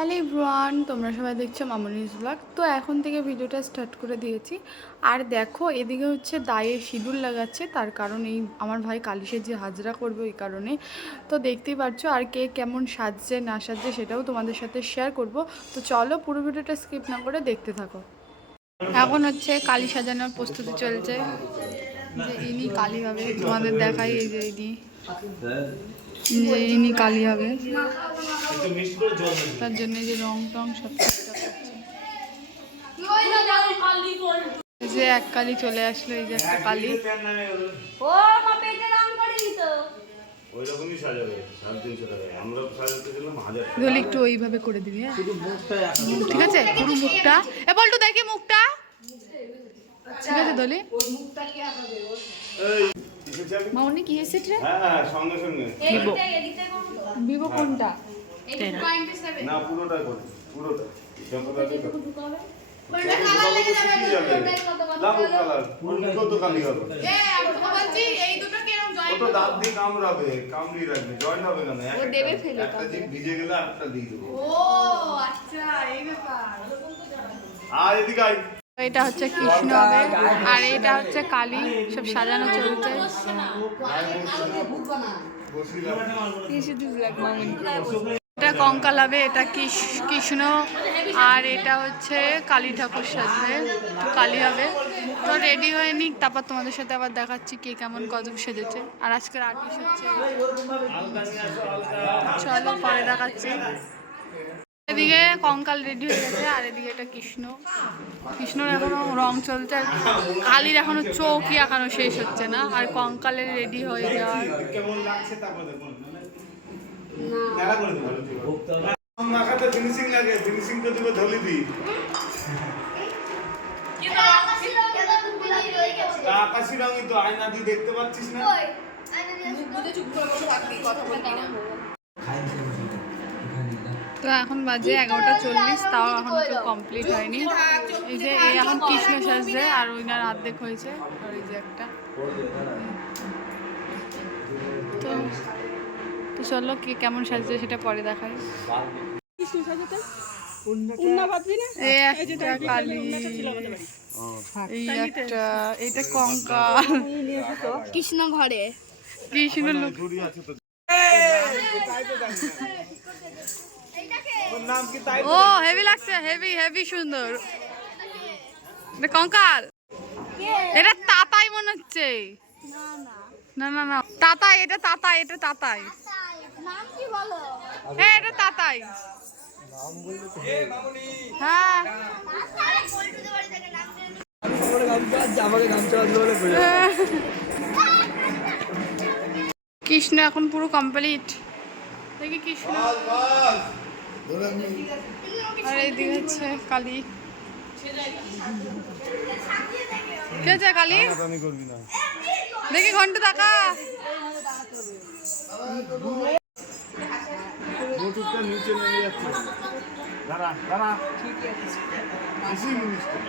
Hello ব্রুয়ান তোমরা সবাই দেখছ মামনিস ব্লগ। তো এখন থেকে ভিডিওটা স্টার্ট করে দিয়েছি। আর দেখো, এদিকে হচ্ছে দায়ে সিঁদুর লাগাচ্ছে, তার কারণ এই আমার ভাই কালিশের যে হাজরা করবে ওই কারণে। তো দেখতেই পাচ্ছ আর কে কেমন সাজছে, না সাজছে সেটাও তোমাদের সাথে শেয়ার করব। তো চলো পুরো ভিডিওটা স্কিপ না করে দেখতে থাকো। এখন হচ্ছে কালি সাজানোর প্রস্তুতি চলছে। যে ইনি কালী হবে তোমাদের দেখাই, এই যে ইনি। যে ইনি কালী হবে। তার জন্য এই যে রং টং সব এই যে এক কালি চলে আসলো এই যে একটা কালি। ও মা পেটে রং করে দিত ওই রকমই সাজাবে সাড়ে তিনশো টাকায়। আমরা সাজাতে গেলাম হাজার ধরলে একটু ওইভাবে করে দিবি হ্যাঁ? ঠিক আছে? পুরো মুখটা। এ বলটু দেখি মুখটা। ঠিক আছে দলি চাবি? মাউনি কি হেসেট রে হ্যাঁ হ্যাঁ সঙ্গে সঙ্গে। এদিকটা ভিভো কোনটা? না? পুরোটা করে পুরোটা। আর এদিকে আয়। এটা হচ্ছে কৃষ্ণ হবে। আর এটা হচ্ছে কালী, সব সাজানো চলছে। এটা কঙ্কাল হবে, এটা কৃষ- কৃষ্ণ। আর এটা হচ্ছে কালী ঠাকুর সাজবে কালী হবে। তো রেডি হয়ে নিক, তারপর তোমাদের সাথে আবার দেখাচ্ছি কে কেমন কদম সেজেছে। আর আজকের আর্টিস্ট হচ্ছে চলো পরে দেখাচ্ছি। এদিকে কঙ্কাল রেডি হয়ে গেছে আর এদিকে এটা কৃষ্ণ। কৃষ্ণর এখনও রং চলছে আর কালীর এখনও চোখই এখনও শেষ হচ্ছে না আর কঙ্কালের রেডি হয়ে যাওয়ার মাখাতে ফিনিশিং লাগে ফিনিশিং তো দিবে ধলি দি আকাশি রঙই তো আয়না দিয়ে দেখতে পাচ্ছিস না। তো এখন বাজে এগারোটা চল্লিশ তাও এখন কেউ কমপ্লিট হয়নি এই যে এই এখন কৃষ্ণ সাজছে আর ওইনার অর্ধেক হয়েছে আর এই যে একটা তো তো চলো কে কেমন সাজছে সেটা পরে দেখাই এই একটা কালী এই একটা এইটা কঙ্কাল কৃষ্ণ ঘরে কৃষ্ণ ও হেভি লাগছে হেভি হেভি সুন্দর। কঙ্কাল? এটা তাতাই মনে হচ্ছে। না না। না তাতাই এটা তাতাই এটা তাতাই। নাম কি বলো হ্যাঁ এটা তাতাই। হ্যাঁ। কৃষ্ণ এখন পুরো কমপ্লিট দেখি কৃষ্ণ। আর এইদিকে হচ্ছে কালী। কে আছে কালী? আমি করবি না। দেখি ঘণ্টা টাকা নিচে নেমে যাচ্ছে। দাঁড়া দাঁড়া। ঠিক আছে মিনিস্টার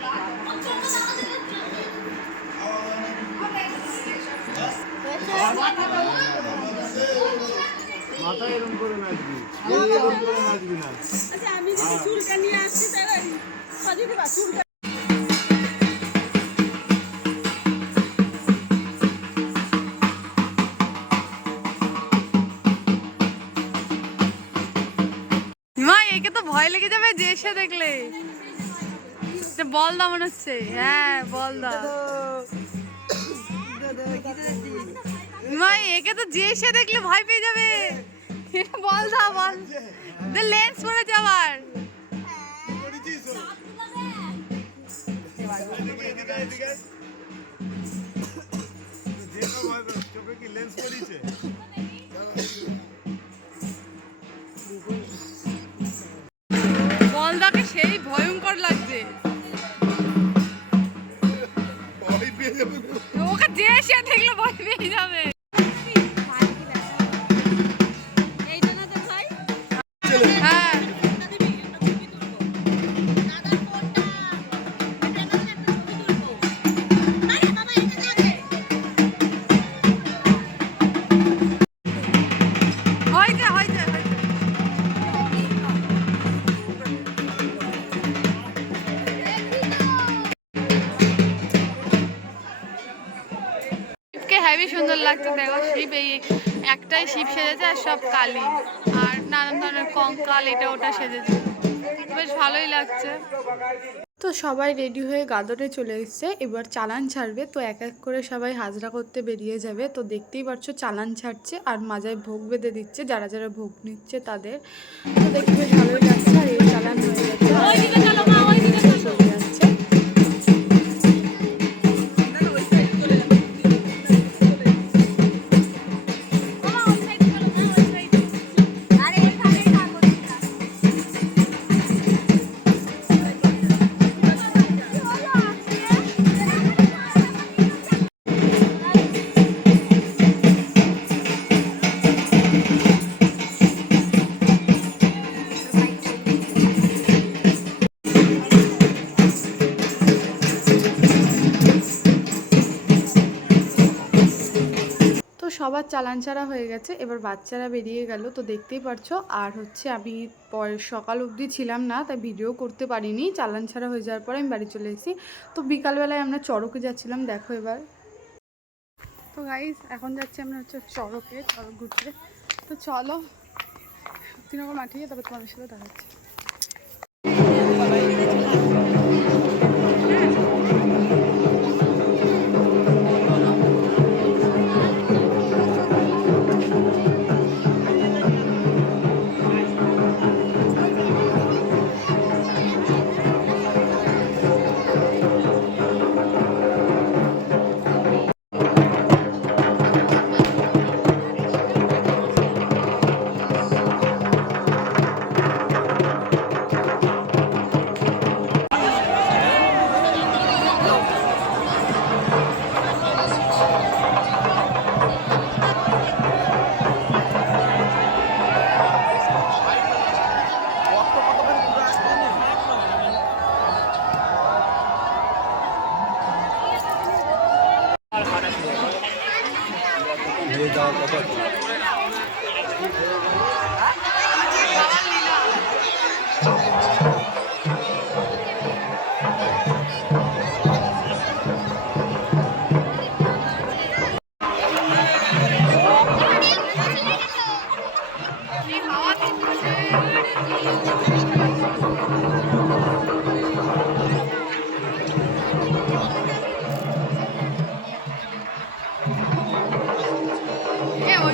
মাথায় এরকম করে নাচবি। এরকম করে নাচবি না আচ্ছা আমি যদি চুলকা নিয়ে আসছি তাহলে সাজিয়ে দেবা একে তো ভয় লেগে যাবে যে এসে দেখলে। সে বলদা মনে হচ্ছে। হ্যাঁ বলদা। মা একে তো যে এসে দেখলে ভয় পেয়ে যাবে। এটা বলদা বল লেন্স পড়ে যাবার যে সব চোখে কি লেন্স পড়িছে সুন্দর লাগছে দেখো শিব এই একটাই শিব সেজেছে আর সব কালী। আর নানান ধরনের কঙ্কাল এটা ওটা সেজেছে। বেশ ভালোই লাগছে। তো সবাই রেডি হয়ে গাদরে চলে এসছে এবার চালান ছাড়বে তো এক এক করে সবাই হাজরা করতে বেরিয়ে যাবে। তো দেখতেই পাচ্ছ চালান ছাড়ছে আর মাজায় ভোগ বেঁধে দিচ্ছে যারা যারা ভোগ নিচ্ছে তাদের। তো দেখতে বেশ ভালোই লাগছে আর এই চালান হয়ে গেছে। সবার চালান ছাড়া হয়ে গেছে, এবার বাচ্চারা বেরিয়ে গেল। তো দেখতেই পারছ, আর হচ্ছে আমি পরে, সকাল অবধি ছিলাম না, তাই ভিডিও করতে পারিনি। চালান ছাড়া হয়ে যাওয়ার পরে আমি বাড়ি চলে এসেছি। তো বিকালবেলায় আমরা চড়কে যাচ্ছিলাম, দেখো এবার। তো গাইজ এখন যাচ্ছি আমরা হচ্ছে চড়কে চড়ক ঘুরতে। তো চলো শক্তিনগর মাঠে গিয়ে তারপর তোমাদের সাথে দেখা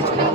এ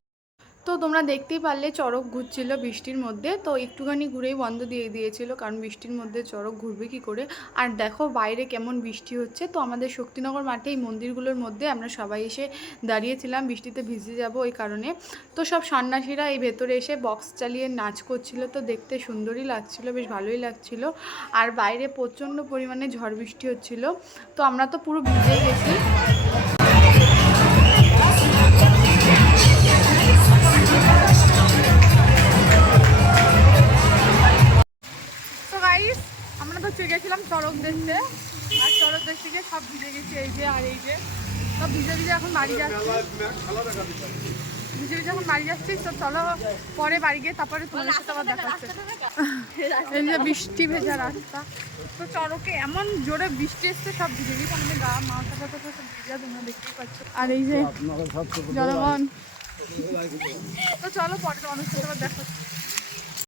তোমরা দেখতেই পারলে চড়ক ঘুরছিল বৃষ্টির মধ্যে, তো একটুখানি ঘুরেই বন্ধ দিয়ে দিয়েছিল, কারণ বৃষ্টির মধ্যে চড়ক ঘুরবে কি করে? আর দেখো বাইরে কেমন বৃষ্টি হচ্ছে, তো আমাদের শক্তিনগর মাঠে এই মন্দিরগুলোর মধ্যে আমরা সবাই এসে দাঁড়িয়েছিলাম, বৃষ্টিতে ভিজে যাব ওই কারণে। তো সব সন্ন্যাসীরা এই ভেতরে এসে বক্স চালিয়ে নাচ করছিল, তো দেখতে সুন্দরই লাগছিল, বেশ ভালোই লাগছিল। আর বাইরে প্রচণ্ড পরিমাণে ঝড় বৃষ্টি হচ্ছিল, তো আমরা তো পুরো ভিজে গেছি। চলে গেছিলাম চড়ক দেখতে। আর চড়ক দেখতে গিয়ে সব ভিজে গেছি এই যে আর এই যে। সব ভিজে ভিজে এখন বাড়ি যাচ্ছি। ভিজে ভিজে এখন বাড়ি যাচ্ছি তো চলো পরে বাড়ি গিয়ে তারপরে তোমাদের সাথে আবার দেখা হচ্ছে। এই যে বৃষ্টি ভেজা রাস্তা। তো চড়কে এমন জোরে বৃষ্টি এসছে সব ভিজে গেছে। আমাদের গা মাথা তো সব ভিজা তোমরা দেখতেই পাচ্ছ। আর এই যে জনগণ। তো চলো পরে তোমাদের সাথে আবার দেখা হচ্ছে।